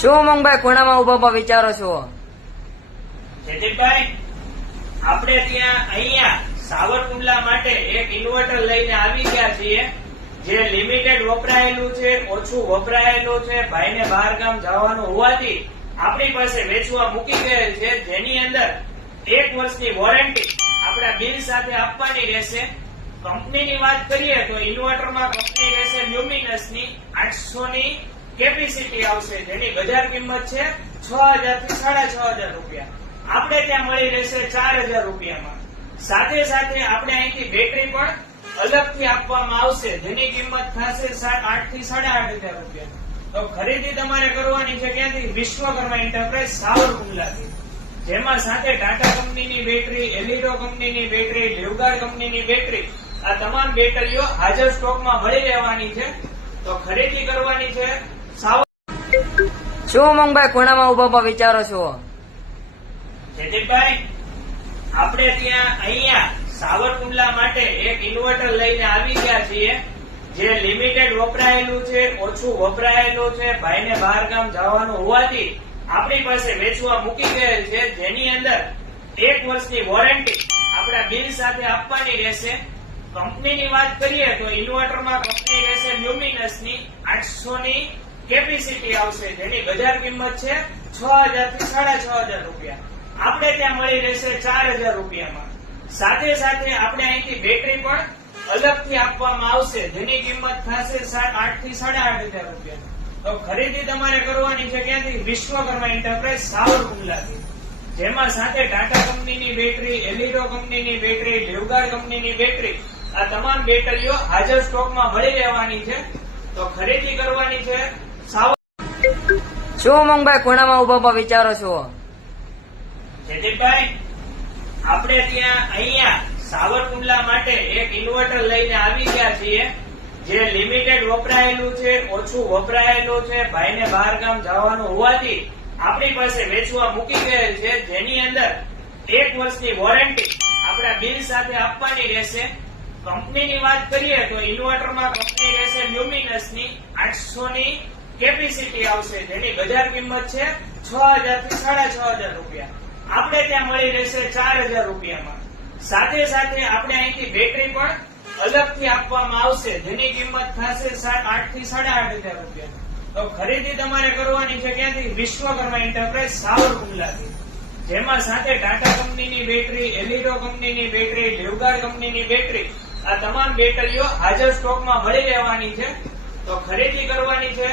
શું મંગભાઈ ખૂણામાં ઉભા વિચારો છો? જયદીપભાઈ, આપણે ત્યાં અહીંયા સાવરકુંડલા માટે એક ઇન્વર્ટર લઈને આવી ગયા છીએ, જે લિમિટેડ વપરાયેલું છે, ઓછું વપરાયેલું છે. ભાઈને બહાર ગામ જવાનું હોવાથી આપણી પાસે વેચવા મૂકી ગયેલ છે, જેની અંદર 1 વર્ષની વોરંટી આપણા બિલ સાથે આપવાની રહેશે. કંપનીની વાત કરીએ તો ઇન્વર્ટરમાં કંપની રહેશે લ્યુમિનસની 800 ની કેપેસિટી આવશે, જેની બજાર કિંમત છે 6000 થી 6500 રૂપિયા. આપણે ત્યાં મળી રહેશે 4000 રૂપિયામાં. સાથે સાથે આપણે અહીંથી બેટરી પણ અલગથી આપવામાં આવશે, જેની કિંમત થશે 8 થી 8500 રૂપિયા. તો ખરીદી તમારે કરવાની છે ક્યાંથી? વિશ્વકર્મા એન્ટરપ્રાઇઝ સાવરકુંડલાથી, જેમાં સાથે ટાટા કંપનીની બેટરી, એલિડો કંપનીની બેટરી, લ્યુગાર્ડ કંપનીની બેટરી, આ તમામ બેટરીઓ હાજર સ્ટોકમાં મળી રહેવાની છે. તો ખરીદી કરવાની છે. શું મંગભાઈ ખૂણામાં ઉભા વિચારો છો? જયદીપભાઈ, આપણે ત્યાં અહીંયા સાવરકુંડલા માટે એક ઇન્વર્ટર લઈને આવી ગયા છીએ, જે લિમિટેડ વપરાયેલું છે, ઓછું વપરાયેલું છે. ભાઈને બહાર ગામ જવાનું હોવાથી આપણી પાસે વેચવા મૂકી ગયેલ છે, જેની અંદર 1 વર્ષની વોરંટી આપણા બિલ સાથે આપવાની રહેશે. કંપનીની વાત કરીએ તો ઇન્વર્ટરમાં કંપની રહેશે લ્યુમિનસની 800 ની કેપેસિટી આવશે, જેની બજાર કિંમત છે 6000 થી 6500 રૂપિયા. આપણે ત્યાં મળી રહેશે 4000 રૂપિયામાં. સાથે સાથે આપણે અહીંથી બેટરી પણ અલગથી આપવામાં આવશે, જેની કિંમત થશે 8 થી 8500 રૂપિયા. તો ખરીદી તમારે કરવાની છે ક્યાંથી? વિશ્વકર્મા એન્ટરપ્રાઇઝ સાવરકુંડલાથી, જેમાં સાથે ટાટા કંપનીની બેટરી, એલિડો કંપનીની બેટરી, લ્યુગાર્ડ કંપનીની બેટરી, આ તમામ બેટરીઓ હાજર સ્ટોકમાં મળી રહેવાની છે. તો ખરીદી કરવાની છે. શું મંગભાઈ ખૂણામાં ઉભા વિચારો છો? જયદીપભાઈ, આપણે ત્યાં અહીંયા સાવરકુંડલા માટે એક ઇન્વર્ટર લઈને આવી ગયા છીએ, જે લિમિટેડ વપરાયેલું છે, ઓછું વપરાયેલું છે. ભાઈને બહાર ગામ જવાનું હોવાથી આપણી પાસે વેચવા મૂકી ગયેલ છે, જેની અંદર 1 વર્ષની વોરંટી આપણા બિલ સાથે આપવાની રહેશે. કંપનીની વાત કરીએ તો ઇન્વર્ટરમાં કંપની રહેશે લ્યુમિનસની 800 ની કેપેસિટી આવશે, જેની બજાર કિંમત છે 6000 થી 6500 રૂપિયા. આપણે ત્યાં મળી રહેશે 4000 રૂપિયામાં. સાથે સાથે આપણે અહીંથી બેટરી પણ અલગથી આપવામાં આવશે, જેની કિંમત થશે 8 થી 8500 રૂપિયા. તો ખરીદી તમારે કરવાની છે ક્યાંથી? વિશ્વકર્મા એન્ટરપ્રાઇઝ સાવરકુંડલાથી, જેમાં સાથે ટાટા કંપનીની બેટરી, એલિડો કંપનીની બેટરી, લ્યુગાર્ડ કંપનીની બેટરી, આ તમામ બેટરીઓ હાજર સ્ટોકમાં મળી રહેવાની છે. તો ખરીદી કરવાની છે.